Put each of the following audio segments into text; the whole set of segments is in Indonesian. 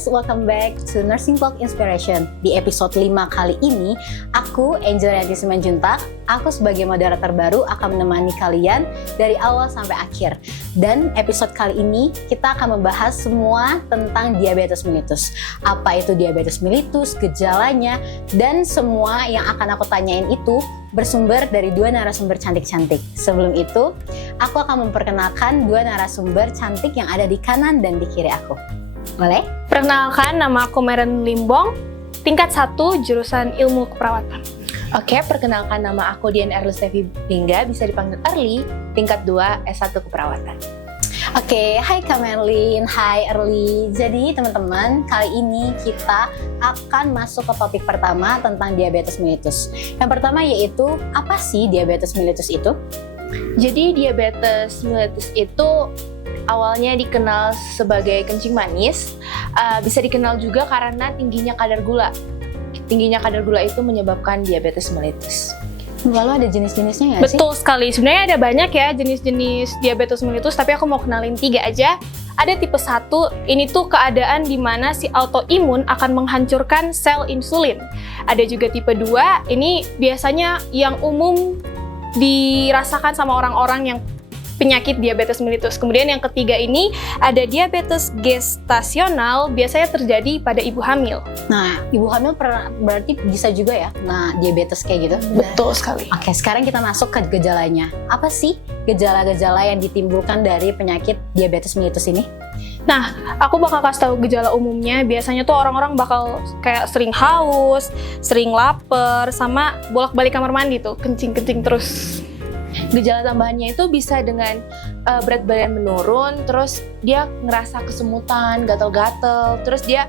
guys, welcome back to Nursing Talk Inspiration. Di episode 5 kali ini, aku Angel Rianti Simanjuntak. Aku sebagai moderator baru akan menemani kalian dari awal sampai akhir. Dan episode kali ini kita akan membahas semua tentang diabetes mellitus. Apa itu diabetes mellitus, gejalanya, dan semua yang akan aku tanyain itu bersumber dari dua narasumber cantik-cantik. Sebelum itu, aku akan memperkenalkan dua narasumber cantik yang ada di kanan dan di kiri aku. Boleh? Perkenalkan, nama aku Meren Limbong, tingkat 1 jurusan Ilmu Keperawatan. Oke, perkenalkan nama aku Dian Erlustevi Lingga, bisa dipanggil Early, tingkat 2 S1 Keperawatan. Oke, hai Kak Merlin, hai Early. Jadi teman-teman, kali ini kita akan masuk ke topik pertama tentang diabetes mellitus. Yang pertama yaitu, apa sih diabetes mellitus itu? Jadi diabetes mellitus itu awalnya dikenal sebagai kencing manis, bisa dikenal juga karena tingginya kadar gula. Tingginya kadar gula itu menyebabkan diabetes mellitus. Lalu ada jenis-jenisnya nggak sih? Betul sekali, sebenarnya ada banyak ya jenis-jenis diabetes mellitus, tapi aku mau kenalin 3 aja. Ada tipe 1, ini tuh keadaan di mana si autoimun akan menghancurkan sel insulin. Ada juga tipe 2, ini biasanya yang umum dirasakan sama orang-orang yang penyakit diabetes mellitus. Kemudian yang ketiga ini ada diabetes gestasional, biasanya terjadi pada ibu hamil. Nah, ibu hamil berarti bisa juga ya nah diabetes kayak gitu? Betul sekali. Oke, sekarang kita masuk ke gejalanya. Apa sih gejala-gejala yang ditimbulkan dari penyakit diabetes mellitus ini? Nah, aku bakal kasih tahu gejala umumnya. Biasanya tuh orang-orang bakal kayak sering haus, sering lapar, sama bolak-balik kamar mandi tuh, kencing-kencing terus. Gejala tambahannya itu bisa dengan berat badan menurun, terus dia ngerasa kesemutan, gatal-gatal, terus dia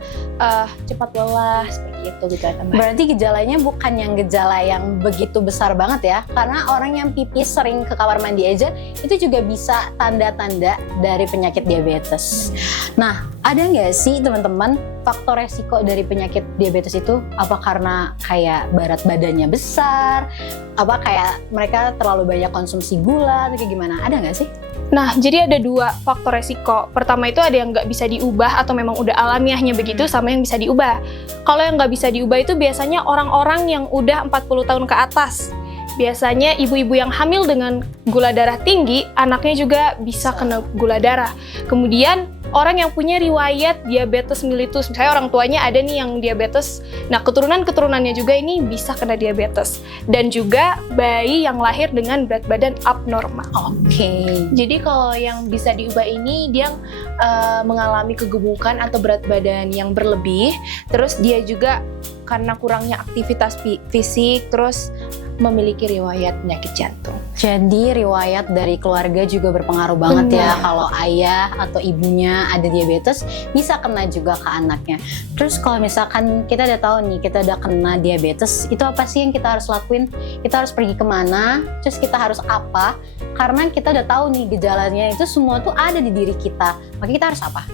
cepat lelah, seperti itu gejala tambahan. Berarti gejalanya bukan yang gejala yang begitu besar banget ya, karena orang yang pipis sering ke kamar mandi aja itu juga bisa tanda-tanda dari penyakit diabetes. Nah, ada nggak sih teman-teman faktor resiko dari penyakit diabetes itu? Apa karena kayak berat badannya besar? Apa kayak mereka terlalu banyak konsumsi gula atau kayak gimana? Ada nggak sih? Nah, jadi ada 2 faktor resiko. Pertama itu ada yang nggak bisa diubah atau memang udah alamiahnya begitu, sama yang bisa diubah. Kalau yang nggak bisa diubah itu biasanya orang-orang yang udah 40 tahun ke atas. Biasanya ibu-ibu yang hamil dengan gula darah tinggi, anaknya juga bisa kena gula darah. Kemudian orang yang punya riwayat diabetes mellitus, misalnya orang tuanya ada nih yang diabetes, nah keturunan-keturunannya juga ini bisa kena diabetes. Dan juga bayi yang lahir dengan berat badan abnormal. Oke. Jadi kalau yang bisa diubah ini dia mengalami kegemukan atau berat badan yang berlebih, terus dia juga karena kurangnya aktivitas fisik, terus memiliki riwayat penyakit jantung. Jadi riwayat dari keluarga juga berpengaruh banget ya. Kalau ayah atau ibunya ada diabetes, bisa kena juga ke anaknya. Terus kalau misalkan kita udah tahu nih, kita udah kena diabetes, itu apa sih yang kita harus lakuin? Kita harus pergi kemana? Terus kita harus apa? Karena kita udah tahu nih gejalanya itu semua tuh ada di diri kita. Maka kita harus apa?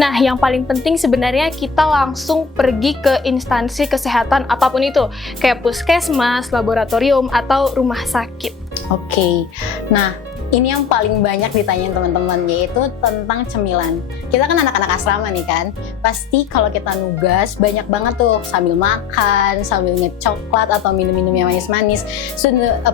Nah, yang paling penting sebenarnya kita langsung pergi ke instansi kesehatan apapun itu, kayak puskesmas, laboratorium, atau rumah sakit. Oke. Nah, ini yang paling banyak ditanyain teman-teman, yaitu tentang cemilan. Kita kan anak-anak asrama nih kan, pasti kalau kita nugas banyak banget tuh sambil makan, sambil ngecoklat atau minum-minum yang manis-manis.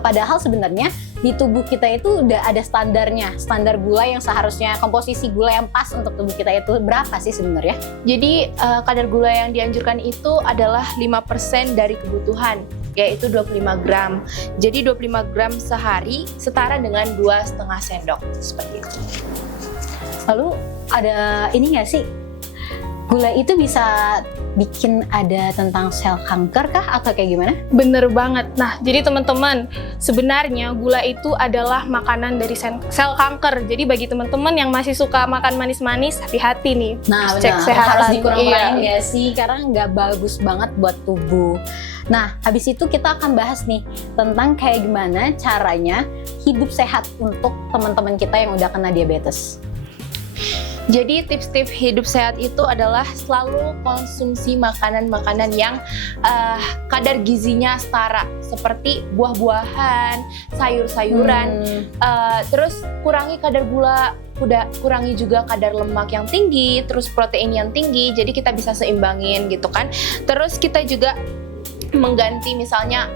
Padahal sebenarnya di tubuh kita itu udah ada standarnya, standar gula yang seharusnya, komposisi gula yang pas untuk tubuh kita itu berapa sih sebenarnya? Jadi kadar gula yang dianjurkan itu adalah 5% dari kebutuhan, yaitu 25 gram. Jadi 25 gram sehari setara dengan 2,5 sendok, seperti itu. Lalu ada ini nggak sih? Gula itu bisa bikin ada tentang sel kanker kah atau kayak gimana? Bener banget. Nah, jadi teman-teman, sebenarnya gula itu adalah makanan dari sel kanker. Jadi bagi teman-teman yang masih suka makan manis-manis, hati-hati nih. Nah, cek kesehatan. harus dikurang-kurangin nggak sih? Karena nggak bagus banget buat tubuh. Nah, habis itu kita akan bahas nih tentang kayak gimana caranya hidup sehat untuk teman-teman kita yang udah kena diabetes. Jadi tips-tips hidup sehat itu adalah selalu konsumsi makanan-makanan yang kadar gizinya setara, seperti buah-buahan, sayur-sayuran. Terus kurangi kadar gula, kurangi juga kadar lemak yang tinggi, terus protein yang tinggi. Jadi kita bisa seimbangin gitu kan. Terus kita juga mengganti misalnya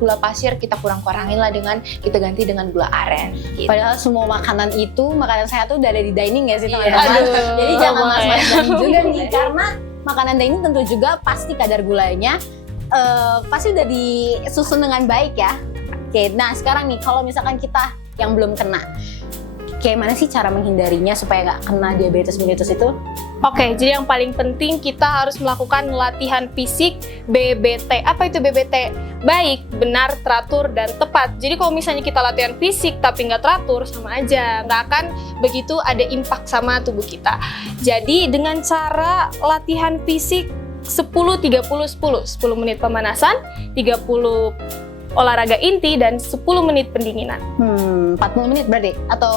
gula pasir, kita kurang-kurangin lah dengan kita ganti dengan gula aren gitu. Padahal semua makanan itu, makanan sehat tuh udah ada di dining ya sih Iya. teman-teman. Aduh, Jadi jangan boleh. mas-masan juga nih, karena makanan dining tentu juga pasti kadar gulanya pasti udah disusun dengan baik ya. Oke, nah sekarang nih kalau misalkan kita yang belum kena, kayak mana sih cara menghindarinya supaya nggak kena diabetes mellitus itu? Oke, jadi yang paling penting kita harus melakukan latihan fisik BBT. Apa itu BBT? Baik, benar, teratur, dan tepat. Jadi kalau misalnya kita latihan fisik tapi nggak teratur, sama aja. Nggak akan begitu ada impact sama tubuh kita. Jadi dengan cara latihan fisik 10-30-10. 10 menit pemanasan, 30 olahraga inti, dan 10 menit pendinginan. 40 menit berarti? Atau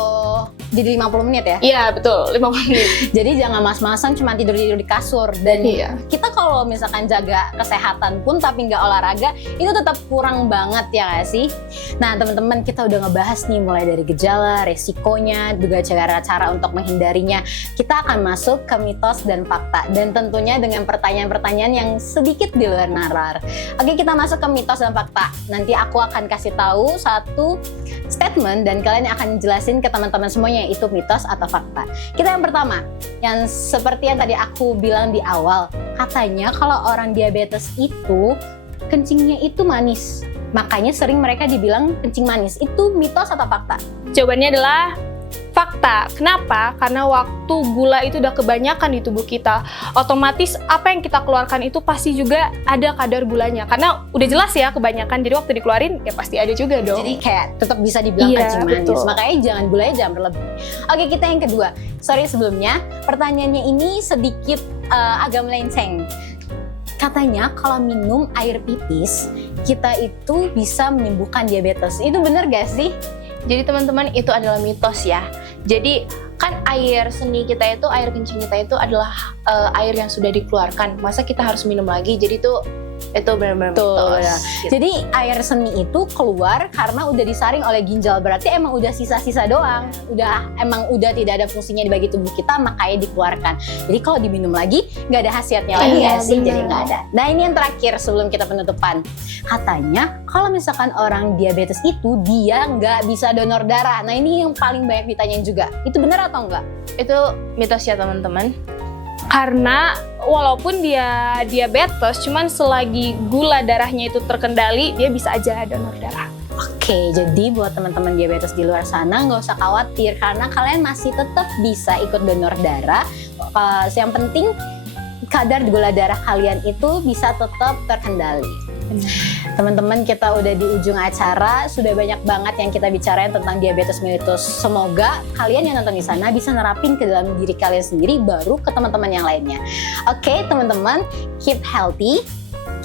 jadi 50 menit ya? Iya, betul, 50 menit. Jadi jangan mas-masan cuma tidur-tidur di kasur. Dan Iya. kita kalau misalkan jaga kesehatan pun tapi nggak olahraga, itu tetap kurang banget ya nggak sih? Nah teman-teman, kita udah ngebahas nih mulai dari gejala, resikonya, juga cara-cara untuk menghindarinya. Kita akan masuk ke mitos dan fakta. Dan tentunya dengan pertanyaan-pertanyaan yang sedikit di luar nalar. Oke, kita masuk ke mitos dan fakta. Nanti aku akan kasih tahu satu statement dan kalian akan jelasin ke teman-teman semuanya itu mitos atau fakta. Kita yang pertama, yang seperti yang tadi aku bilang di awal, katanya kalau orang diabetes itu kencingnya itu manis. Makanya sering mereka dibilang kencing manis. Itu mitos atau fakta? Jawabannya adalah fakta. Kenapa? Karena waktu gula itu udah kebanyakan di tubuh kita, otomatis apa yang kita keluarkan itu pasti juga ada kadar gulanya. Karena udah jelas ya kebanyakan, jadi waktu dikeluarin ya pasti ada juga dong. Jadi kayak tetap bisa dibilang Iya, kencing manis. betul. Makanya gulanya jangan berlebih. Oke, kita yang kedua. Sorry sebelumnya, pertanyaannya ini sedikit agak melenceng. Katanya kalau minum air pipis, kita itu bisa menyembuhkan diabetes. Itu benar gak sih? Jadi teman-teman, itu adalah mitos ya. Jadi kan air seni kita itu, air kencing kita itu adalah air yang sudah dikeluarkan. Masa kita harus minum lagi? Jadi itu benar-benar Betul, mitos. ya. Gitu. Jadi air seni itu keluar karena udah disaring oleh ginjal. Berarti emang udah sisa-sisa doang. Emang udah tidak ada fungsinya di bagi tubuh kita, makanya dikeluarkan. Jadi kalau diminum lagi nggak ada khasiatnya lagi Iya, ya sih. benar. Jadi nggak ada. Nah ini yang terakhir sebelum kita penutupan. Katanya kalau misalkan orang diabetes itu dia nggak bisa donor darah. Nah ini yang paling banyak ditanyain juga. Itu benar atau enggak? Itu mitos ya teman-teman. Karena walaupun dia diabetes, cuman selagi gula darahnya itu terkendali, dia bisa aja donor darah. Oke, jadi buat teman-teman diabetes di luar sana nggak usah khawatir karena kalian masih tetap bisa ikut donor darah. Yang penting kadar gula darah kalian itu bisa tetap terkendali. Teman-teman, kita udah di ujung acara, sudah banyak banget yang kita bicarain tentang diabetes mellitus. Semoga kalian yang nonton di sana bisa nerapin ke dalam diri kalian sendiri, baru ke teman-teman yang lainnya. Oke, teman-teman, keep healthy,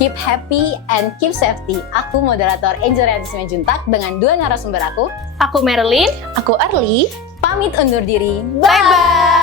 keep happy, and keep safety. Aku moderator Angel Rianti Simanjuntak dengan dua narasumber aku. Aku Marilyn. Aku Arli. Pamit undur diri. Bye-bye.